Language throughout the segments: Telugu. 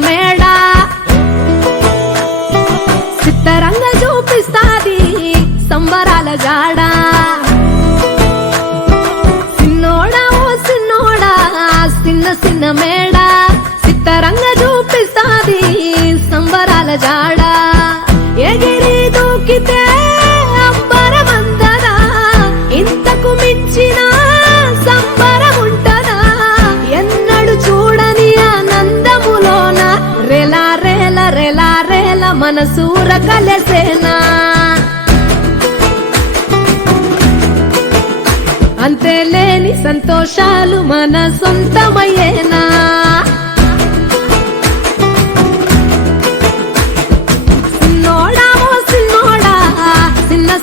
మేడ చిత్తరంగా చూపిస్తాది సంబరాల జాడ సిన్నోడా ఓ సిన్నోడా చిన్న చిన్న మేడ చిత్తరంగా చూపిస్తాది సంబరాల జాడ ఎగిరి దూకితే అంబరమందదా ఇంతకు మించిన సంబరముంటదా ఎన్నడు చూడని ఆనందములోన రెలా రేల రెలా రేల మనసూర కలసేనా అంతేలేని సంతోషాలు మన సొంతమయ్యేనా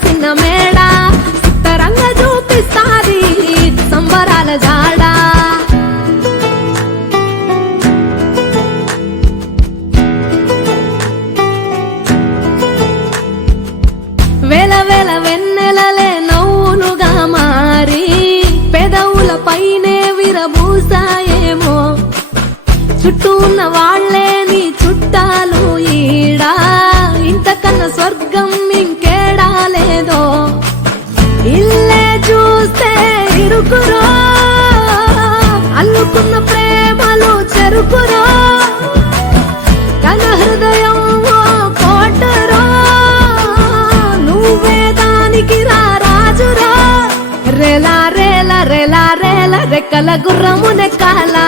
చిన్న మేడ చిత్తరంగా చూపిస్తాది సంబరాల జాడ వేల వేల వెన్నెలలే నవ్వులుగా మారి పెదవుల పైనే విరబూసాయేమో చుట్టూ ఉన్న వాళ్లే నీ చుట్టాలు ఈడా ఇంతకన్నా స్వర్గం ఇంకేడా లేదో ఇల్లే చూస్తే ఇరుకురో అల్లుకున్న ప్రేమలు చెరుకురో కన హృదయం కోటరో నువ్వే దానికి రాజురో రేలా రేల రేలా రేల రెక్కల గుర్రము నెక్కాలా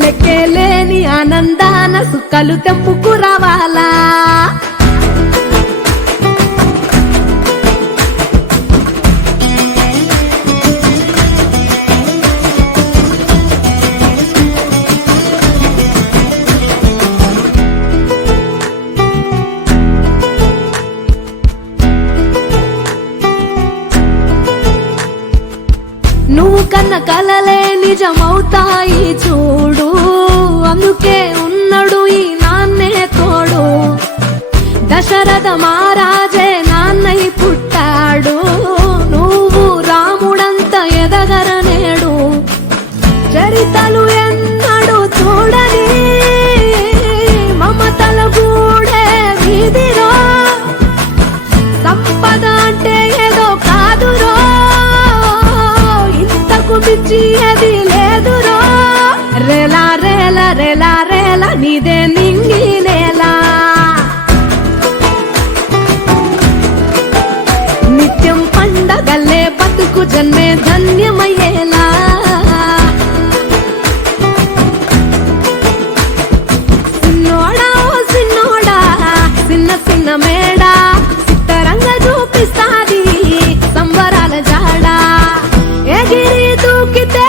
లెక్కేలేని ఆనందాన సుఖాలు తెంపుకు రావాలా నువ్వు కన్న కలలే నిజమవుతాయి చూడు అందుకే ఉన్నాడు ఈ నాన్నే తోడు దశరథ మహారాజే నాన్నై పుట్టాడు నువ్వు రాముడంత ఎదగరనేడు చరితలు ఎన్నడు చూడని మమతల గూడే వీధిరో సంపద అంటే ఏదో కాదురో మించి అది లేదురో రేలా రేల రేలా రేల నీదే నింగి నేలా నిత్యం పండగల్లే బతుకు జన్మే ధన్యమయ్యేలా సిన్నోడా ఓ సిన్నోడా చిన్న చిన్న మేడ చిత్తరంగా చూపిస్తాది సంబరాల జాడ ఎగిరి దూకితే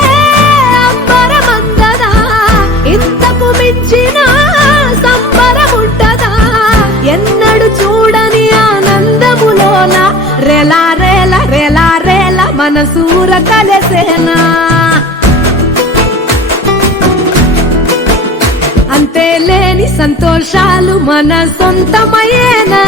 అంబరమందదా ఇంతకు మించిన సంబరముంటదా ఎన్నడు చూడని ఆనందములోన రెలా రేల రెలా రేల మనసూర కలసేనా అంతేలేని సంతోషాలు మన సొంతమయ్యేనా